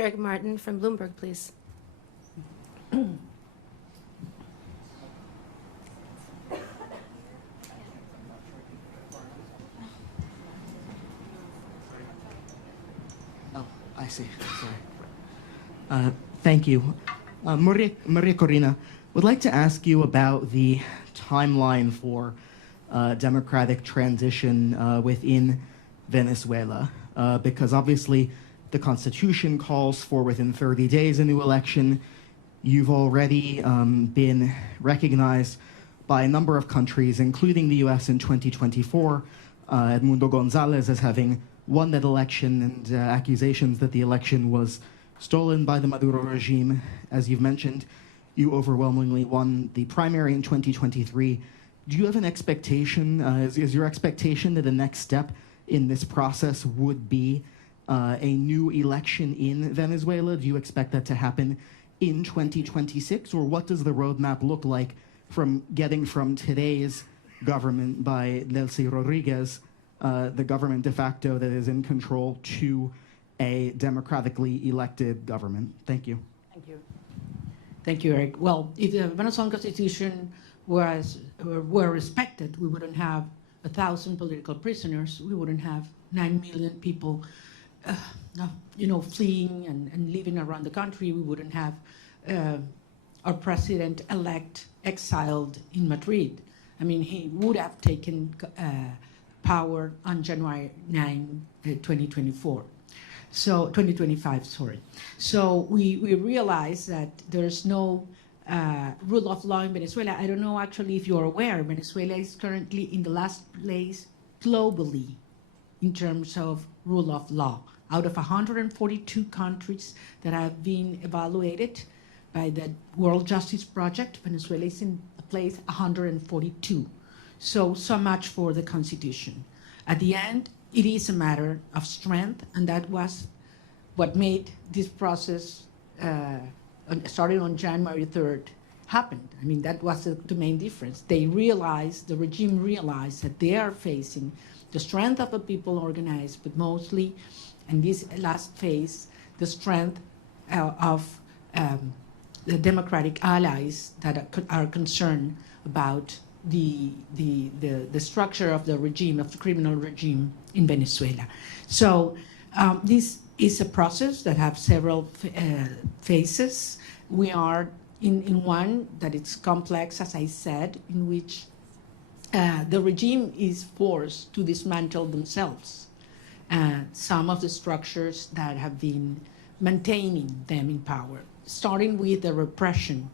Eric Martin from Bloomberg, please. Oh, I see. Sorry. Thank you. Maria Corina, would like to ask you about the timeline for democratic transition within Venezuela, because obviously the Constitution calls for within 30 days a new election. You've already been recognized by a number of countries, including the US in 2024, Edmundo Gonzalez as having won that election, and accusations that the election was stolen by the Maduro regime. As you've mentioned, you overwhelmingly won the primary in 2023. Do you have an expectation, is your expectation that the next step in this process would be a new election in Venezuela? Do you expect that to happen in 2026? Or what does the roadmap look like from getting from today's government by Delcy Rodriguez, the government de facto that is in control, to a democratically elected government? Thank you. Thank you. Thank you, Eric. Well, if the Venezuelan Constitution were respected, we wouldn't have 1,000 political prisoners. We wouldn't have 9 million people, fleeing and living around the country. We wouldn't have our president-elect exiled in Madrid. I mean, he would have taken power on January 9, 2024. So 2025, sorry. So we realize that there's no rule of law in Venezuela. I don't know actually if you're aware, Venezuela is currently in the last place globally in terms of rule of law. Out of 142 countries that have been evaluated by the World Justice Project, Venezuela is in place 142. So much for the Constitution. At the end, it is a matter of strength, and that was what made this process, starting on January 3rd, happened. I mean, that was the main difference. The regime realized that they are facing the strength of the people organized, but mostly, in this last phase, the strength of the democratic allies that are concerned about the structure of the regime, of the criminal regime in Venezuela. So this is a process that has several phases. We are in one that it's complex, as I said, in which the regime is forced to dismantle themselves. Some of the structures that have been maintaining them in power, starting with the repression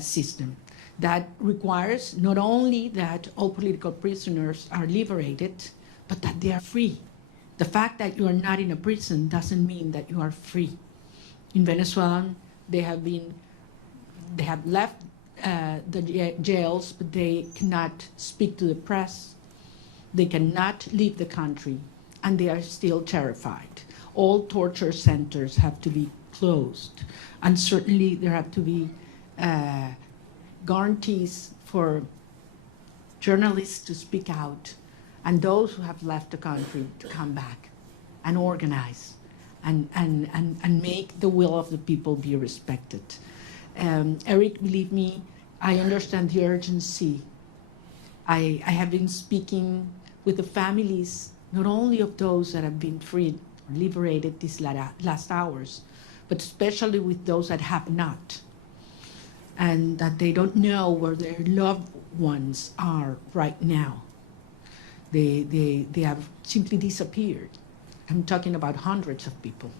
system. That requires not only that all political prisoners are liberated, but that they are free. The fact that you are not in a prison doesn't mean that you are free. In Venezuela, they have left the jails, but they cannot speak to the press. They cannot leave the country, and they are still terrified. All torture centers have to be closed, and certainly there have to be guarantees for journalists to speak out, and those who have left the country to come back and organize and make the will of the people be respected. Eric, believe me, I understand the urgency. I have been speaking with the families, not only of those that have been freed or liberated these last hours, but especially with those that have not, and that they don't know where their loved ones are right now. They have simply disappeared. I'm talking about hundreds of people.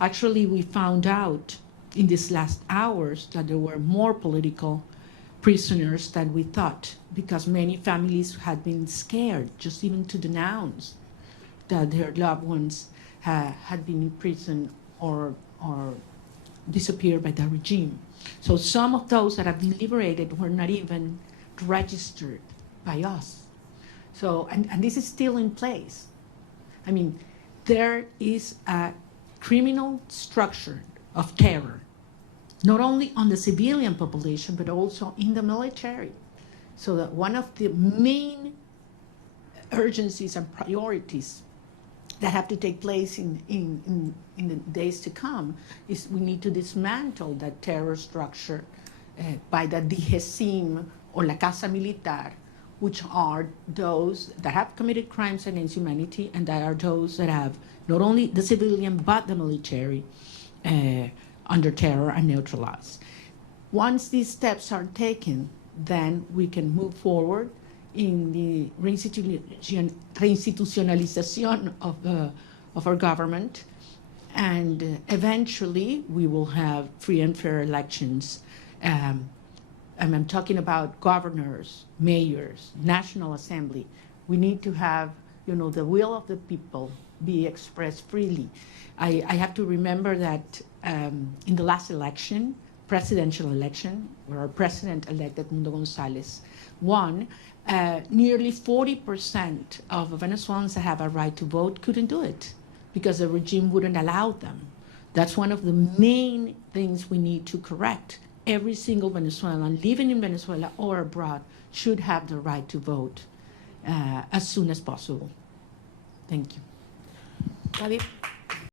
Actually, we found out in these last hours that there were more political prisoners than we thought, because many families had been scared just even to denounce that their loved ones had been in prison or disappeared by the regime. So some of those that have been liberated were not even registered by us. So, and this is still in place. I mean, there is a criminal structure of terror, not only on the civilian population, but also in the military. So that one of the main urgencies and priorities that have to take place in the days to come is we need to dismantle that terror structure by the DGCIM or La Casa Militar, which are those that have committed crimes against humanity and that are those that have not only the civilian but the military under terror and neutralized. Once these steps are taken, then we can move forward in the reinstitutionalization of our government, and eventually we will have free and fair elections. And I'm talking about governors, mayors, National Assembly. We need to have, the will of the people be expressed freely. I have to remember that in the last election, presidential election, where our president-elect Edmundo Gonzalez won, nearly 40% of Venezuelans that have a right to vote couldn't do it because the regime wouldn't allow them. That's one of the main things we need to correct. Every single Venezuelan living in Venezuela or abroad should have the right to vote as soon as possible. Thank you. David?